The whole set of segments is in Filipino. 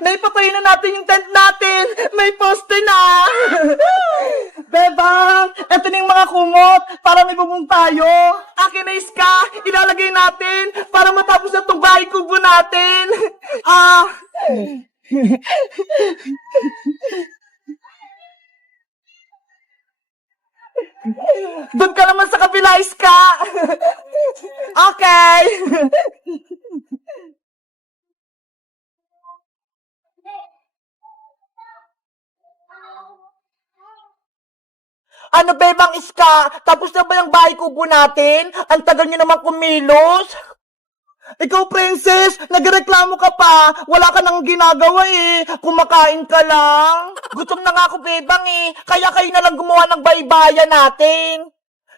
naipatay na natin yung tent natin. May poste na. Bebang, eto na yung mga kumot para may bubong tayo. Akin na iska, ilalagay natin para matapos na itong bahay kubo natin. Doon ka naman sa kabila, iska. Okay. Ano bebang iska? Tapos na ba yung bahay kubo natin? Ang tagal niyo naman kumilos. Ikaw, princess, nagreklamo ka pa. Wala ka nang ginagawa eh. Kumakain ka lang. Gutom na nga ako, bebang eh. Kaya kayo na lang gumawa ng baybayan natin.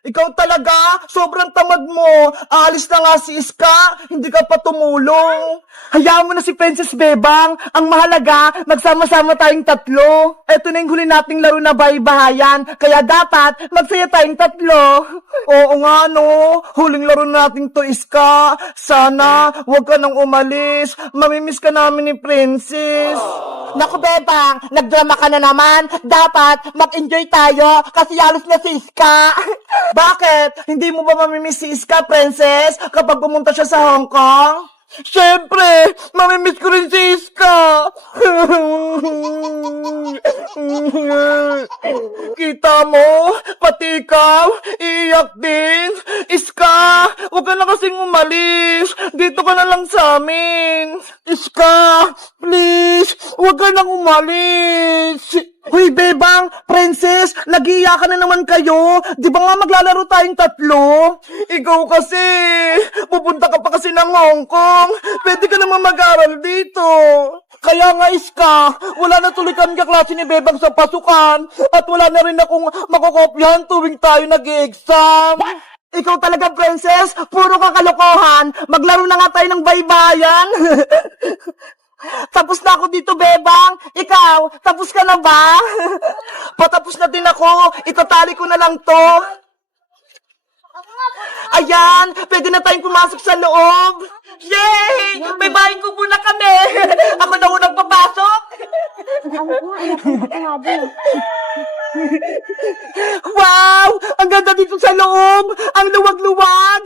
Ikaw talaga, sobrang tamad mo. Aalis na nga si Iska, hindi ka pa tumulong. Hayaan mo na si Princess Bebang. Ang mahalaga, magsama-sama tayong tatlo. Eto na yung huli nating laro na bahay-bahayan, kaya dapat magsaya tayong tatlo. Oo nga no, huling laro natin to, Iska. Sana, huwag ka nang umalis. Mamimiss ka namin ni Princess. Naku Bebang, nagdrama ka na naman. Dapat mag-enjoy tayo kasi alis na si Iska. Bakit? Hindi mo ba mamimiss si Iska, Princess, kapag pumunta siya sa Hong Kong? Siyempre, mamimiss ko rin si Iska. Kita mo, pati ikaw, iiyak din. Iska, huwag ka na kasing umalis. Dito ka na lang sa amin. Iska, please, huwag ka nang umalis. Hoy, Bebang, Princess, nag-iiyakan na naman kayo. Di ba nga maglalaro tayong tatlo? Ikaw kasi, pupunta ka pa kasi ng Hong Kong. Pwede ka naman mag-aral dito. Kaya nga, Iska, wala na tuloy kami kaklase ni Bebang sa pasukan. At wala na rin akong makokopyahan tuwing tayo nag-exam. Ikaw talaga, Princess, puro ka kalokohan. Maglaro na nga tayo ng baybayan. Tapos na ako dito, Bebang. Ikaw, tapos ka na ba? Patapos na din ako. Itatali ko na lang to. Ayan, pwede na tayong pumasok sa loob. Yay! May bahay kubo na kami. Ako na unang papasok. Wow! Ang ganda dito sa loob. Ang luwag-luwag.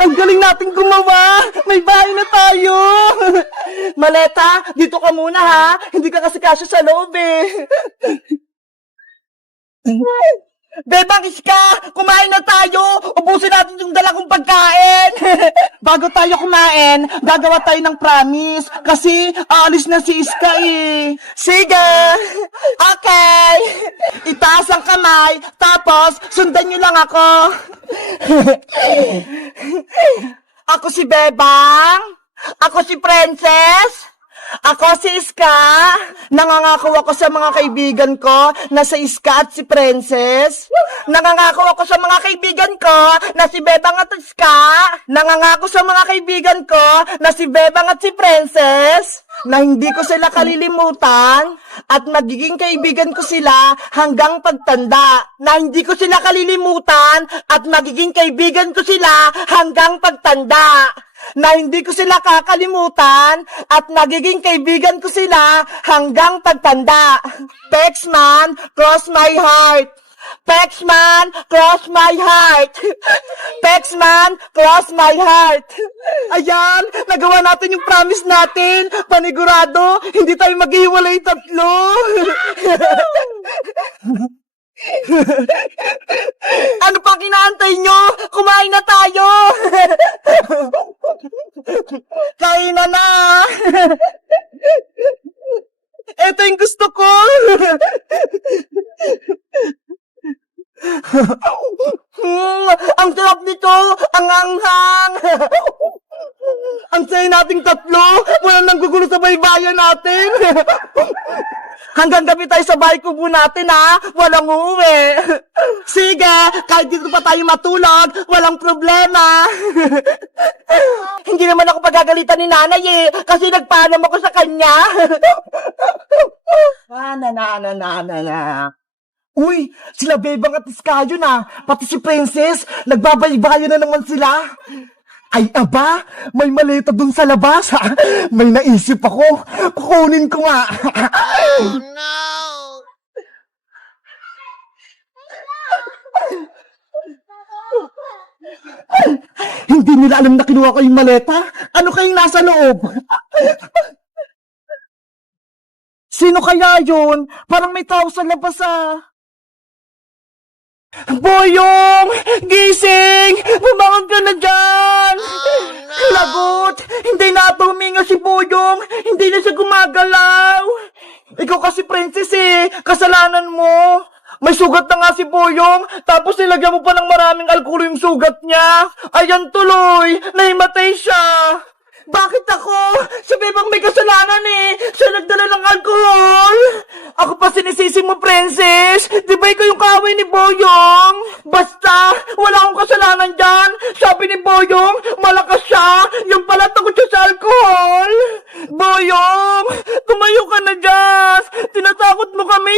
Ang galing nating gumawa! May bahay na tayo! Maleta, dito ka muna ha! Hindi ka kasi kasya sa loob eh! Bebang Iska! Kumain na tayo! Ubusin natin yung dala kong pagkain! Bago tayo kumain, gagawa tayo ng promise kasi aalis na si Iska eh! Sige! Okay! Itaas ang kamay, tapos sundan niyo lang ako! Ako si Bebang. Ako si Princess. Ako si Iska. Nangangako ako sa mga kaibigan ko na si Iska at si Princess. Nangangako ako sa mga kaibigan ko na si Bebang at Iska. Nangangako sa mga kaibigan ko na si Bebang at si Princess. Na hindi ko sila kalilimutan at magiging kaibigan ko sila hanggang pagtanda. Na hindi ko sila kalilimutan at magiging kaibigan ko sila hanggang pagtanda. Na hindi ko sila kakalimutan at magiging kaibigan ko sila hanggang pagtanda. Pexman, cross my heart. Pexman, cross my heart. Pexman, cross my heart. Ayan, nagawa natin yung promise natin. Panigurado, hindi tayo maghiwalay tatlo. Ano pang inaantay nyo? Kumain na tayo! Kain na na! Ito yung gusto ko! Ang sarap nito! Ang anghang! Ang saya nating tatlo! Walang nanggugulo sa baybayan natin! Hanggang gabi tayo sa bahay kubo natin ha! Walang uuwi! Sige! Kahit dito pa tayo matulog, walang problema! Hindi naman ako pagagalitan ni nanay eh! Kasi nagpaalam ako sa kanya! Uy! Sila Bebang at Iska yun ah! Pati si Princess! Nagbabaybayan na naman sila! Ay aba, may maleta dun sa labas. May naisip ako. Kukunin ko nga. Hindi nila alam na kinuha ko yung maleta. Ano kayong nasa loob? Sino kaya yun? Parang may tao sa labas Boyong! Gising! Bumangon ka na dyan! Lagot! Hindi na huminga si Boyong! Hindi na siya gumagalaw! Ikaw kasi, Princess kasalanan mo! May sugat na nga si Boyong, tapos nilagyan mo pa ng maraming alkohol yung sugat niya! Ayan tuloy! Nahimatay siya! Bakit ako? Si Bebang may kasalanan Siya nagdala ng alkohol. Ako pa sinisisi mo, Princess. Di ba ikaw yung kaaway ni Boyong? Basta, wala akong kasalanan dyan. Sabi ni Boyong, malakas siya. Yung pala takot siya sa alkohol. Boyong, tumayo ka na dyan. Tinatakot mo kami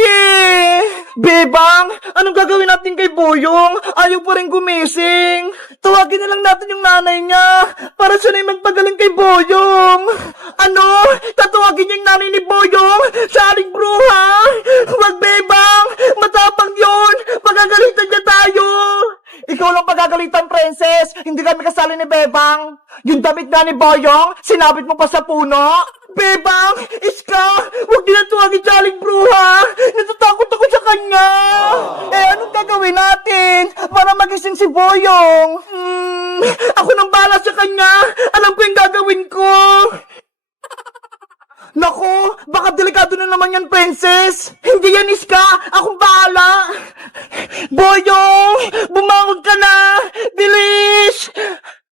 Bebang, anong gagawin natin kay Boyong? Ayaw pa rin gumising. Tawagin na lang natin yung nanay niya para siya na yung magpagaling kay Boyong. Ano? Tatawagin niya yung nanay ni Boyong sa aling bruha? Wag, Bebang! Matapang yun! Pagagalitan niya tayo! Ikaw lang pagagalitan, Princess! Hindi kami kasali ni Bebang! Yung damit na ni Boyong, sinabit mo pa sa puno? Bebang! Iska! Huwag din na tuwagin sa aling bruha! Natatakot ako sa kanya! Anong gagawin natin para magising si Boyong? Ako nang bahala sa kanya! Alam ko yung gagawin ko! Naku, baka delikado na naman yan, Princess! Hindi yan, Iska! Akong bahala! Boyong! Bumangon ka na! Bilis!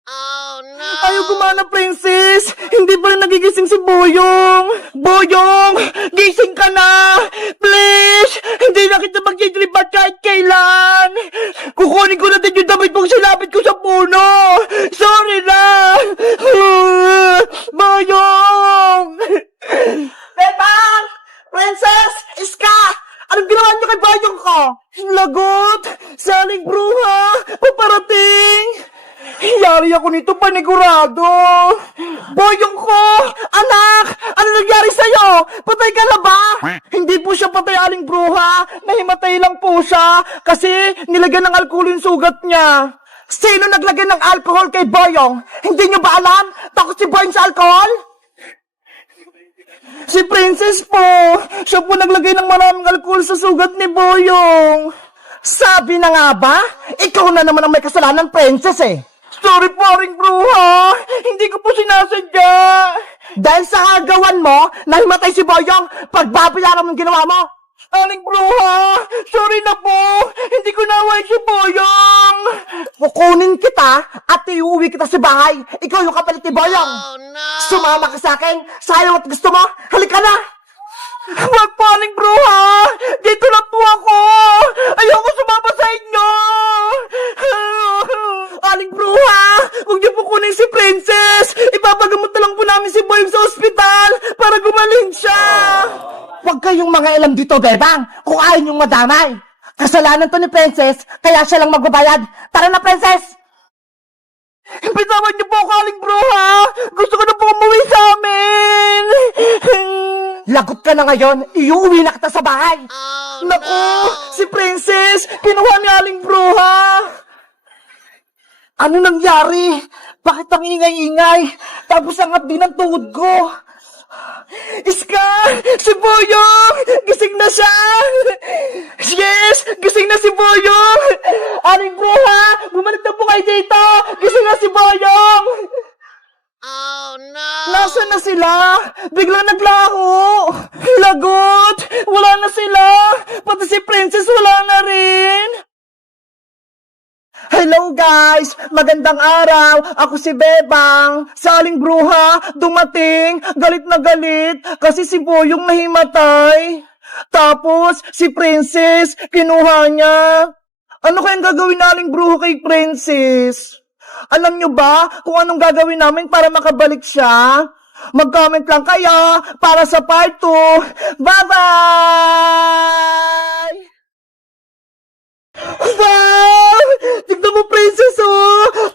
Oh, no! Ayaw gumana, Princess! Hindi pa rin nagigising si Boyong! Boyong! Gising ka na! Please! Hindi na kita magdidribat kahit kailan! Kukunin ko na din yung damit mong silapit ko sa puno! Sorry na! Boyong! Bebang! Princess! Iska! Anong ginawa niyo kay Boyong ko? Lagot! Saling bruha! Paparating! Yari ako nito, panigurado! Boyong ko! Anak! Ano nangyari sa'yo? Patay ka na ba? Hindi po siya patay, aling bruha. Nahimatay lang po siya kasi nilagyan ng alkohol yung sugat niya. Sino naglagay ng alcohol kay Boyong? Hindi niyo ba alam? Takot si Boyong sa alcohol? Si Princess po! Siya po naglagay ng maraming alcohol sa sugat ni Boyong. Sabi na nga ba? Ikaw na naman ang may kasalanan, Princess Sorry po, aring bruha. Hindi ko po sinasadya. Dahil sa agawan mo, nahimatay si Boyong, pagbabayaran mo ginawa mo. Aling bruha, sorry na po. Hindi ko naway si Boyong. Kukunin kita at iuwi kita sa bahay. Ikaw yung kapalit ni Boyong. Oh, no. Sumama ka sa akin. Sayang at gusto mo. Halika na. Wag po, aling bruha. Dito na po ako. Ayoko sumama sa inyo. Aling bruha, huwag niyo po kunin si Princess. Ipapagamot na lang po namin si Boyong sa ospital para gumaling siya. Huwag kayong mga alam dito, Bebang, kung ayaw niyong madamay. Kasalanan to ni Princess, kaya siya lang magbabayad. Tara na, Princess! Bitawan niyo po ako, aling bruha! Gusto ko na po umuwi sa amin! Lagot ka na ngayon, iuwi na kita sa bahay! Oh, naku, no. Si Princess, kinuha ni aling bruha! Ano nangyari? Bakit ang ingay-ingay? Tapos angat din ang tuhod ko! Iska! Si Boyong! Gising na siya! Yes! Gising na si Boyong! Aling bruha! Bumalik na po kayo dito! Gising na si Boyong! Oh no! Nasaan na sila? Biglang naglaho! Lagot! Wala na sila! Pati si Princess wala na rin! Hello guys! Magandang araw! Ako si Bebang! Sa aling bruha, dumating! Galit na galit! Kasi si Boyong nahimatay! Tapos, si Princess, kinuha niya! Ano kayang gagawin na aling bruha kay Princess? Alam nyo ba kung anong gagawin namin para makabalik siya? Mag-comment lang kayo para sa part 2! Bye-bye! Wow! Tignan mo, Princess,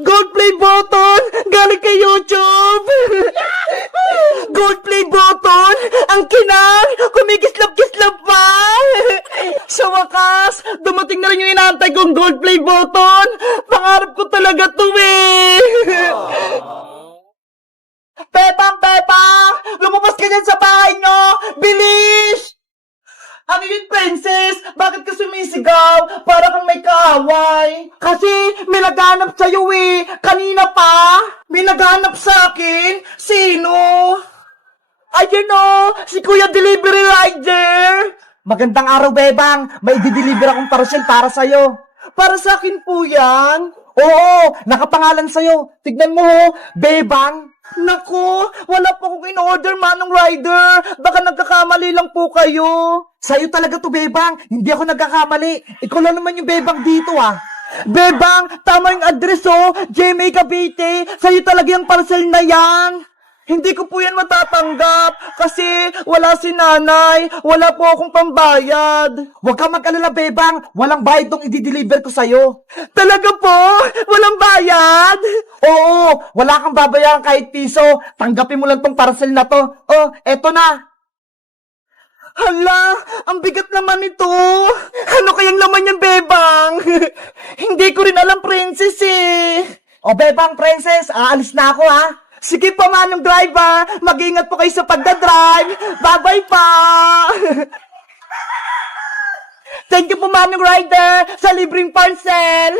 Gold play button! to eh! Bebang! Lumabas ka dyan sa bahay nyo! Bilis! Ano yun, princess? Bakit ka sumisigaw? Para kang may kaaway. Kasi may naghanap sa'yo eh. Kanina pa. May naghanap sa akin. Sino? Ayun o, si Kuya Delivery Rider. Magandang araw, Bebang. May i-deliver akong parcel para sa'yo. Para sa akin po yan? Oo, nakapangalan sa'yo. Tignan mo ho, Bebang. Naku, wala po akong in-order, Manong Rider. Baka nagkakamali lang po kayo. Sa'yo talaga to, Bebang. Hindi ako nagkakamali. Ikaw lang naman yung Bebang dito, ah. Bebang, tama yung address, oh. JMA Cavite. Sa'yo talaga yung parcel na yan. Hindi ko po yan matatanggap kasi wala si nanay. Wala po akong pambayad. Huwag kang mag-alala, Bebang. Walang bayad tong i-deliver ko sa'yo. Talaga po? Walang bayad? Oo, wala kang babayaran kahit piso. Tanggapin mo lang tong parcel na to. Oh, eto na. Hala, ang bigat naman ito. Ano kayang laman yan, Bebang? Hindi ko rin alam, princess eh. O, Bebang, princess, aalis na ako ha. Sige pa, Manong driver. Mag-ingat po kayo sa pagdadrive. Bye-bye pa. Thank you po, Manong Rider, sa libreng parcel.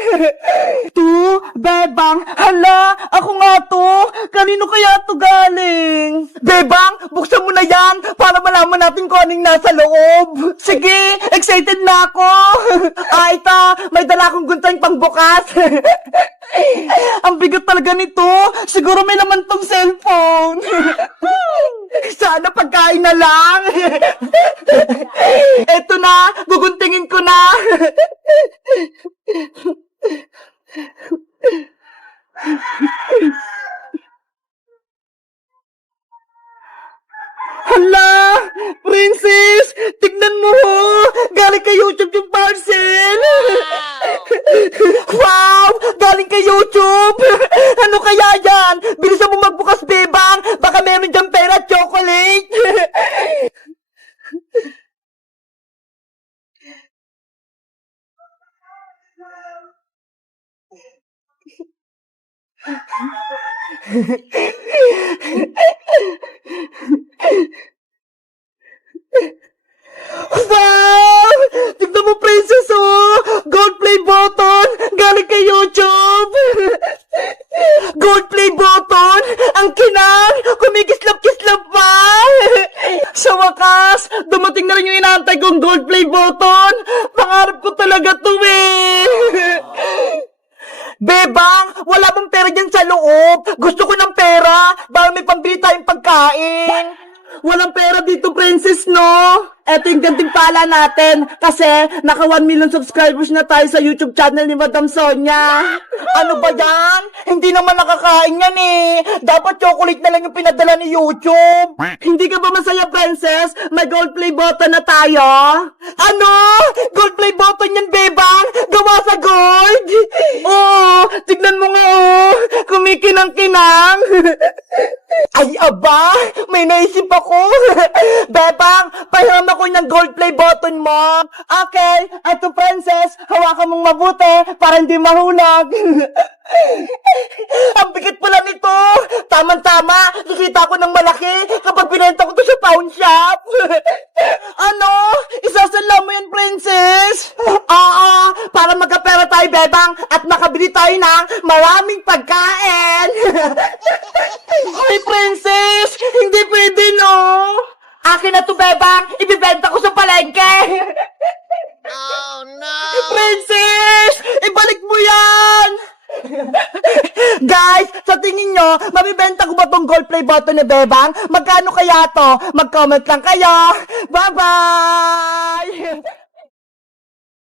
To, Bebang. Hala, ako nga to. Kanino kaya to galing? Bebang, buksan mo na yan para malaman natin kung anong nasa loob. Sige, excited na ako. Ito, may dala akong guntang pangbukas. Ang bigat talaga nito. Siguro may naman tong cellphone. Sana pagkain na lang. Eto na, guguntingin ko na. Hala! Princess! Tignan mo ho! Galing kay YouTube yung parcel! Wow! Galing kay YouTube! Ano kaya yan? Bilisan mo magbukas, Bebang! Baka meron dyan pera at chocolate! Wow! Tignan mo, princess, oh! Gold play button! Galing kay YouTube! Gold play button! Ang kinang! Kumikislap-kislap pa! Sa wakas, dumating na rin yung inaantay kong gold play button! Pangarap ko talaga to eh! Bebang, wala bang pera dyan sa loob? Gusto ko ng pera, baka may pambili tayong pagkain. Walang pera dito, princess, no? Eto yung gantimpala natin kasi naka 1 million subscribers na tayo sa YouTube channel ni Madam Sonia. Ano ba yan? Hindi naman nakakain yan eh. Dapat chocolate na lang yung pinadala ni YouTube. Hindi ka ba masaya, princess? May gold play button na tayo. Ano? Gold play button yan, Bebang? Gawa sa gold? Oo, tignan mo nga oh. Kumikinang-kinang. Ay, aba, may naisip ako. Bebang, pahiram ako ng gold play button mo. Okay, eto princess, hawakan mong mabuti para hindi mahulog. Ang bigat pala nito. Tama-tama, nakita ko ng malaki kapag binenta ko to sa pawn shop. Ano? Isasala mo yan, princess? Oo, para magkapera tayo, Bebang, at makabili tayo ng maraming pagkain. Ay, princess, hindi pwede, no? Akin na to, Bebang, ibibenta ko sa palengke. Oh no! Princess, ibalik mo yan. Guys, sa tingin nyo, mabibenta ko ba tong gold play button ni Bebang? Magkano kaya to? Mag-comment lang kayo. Bye-bye!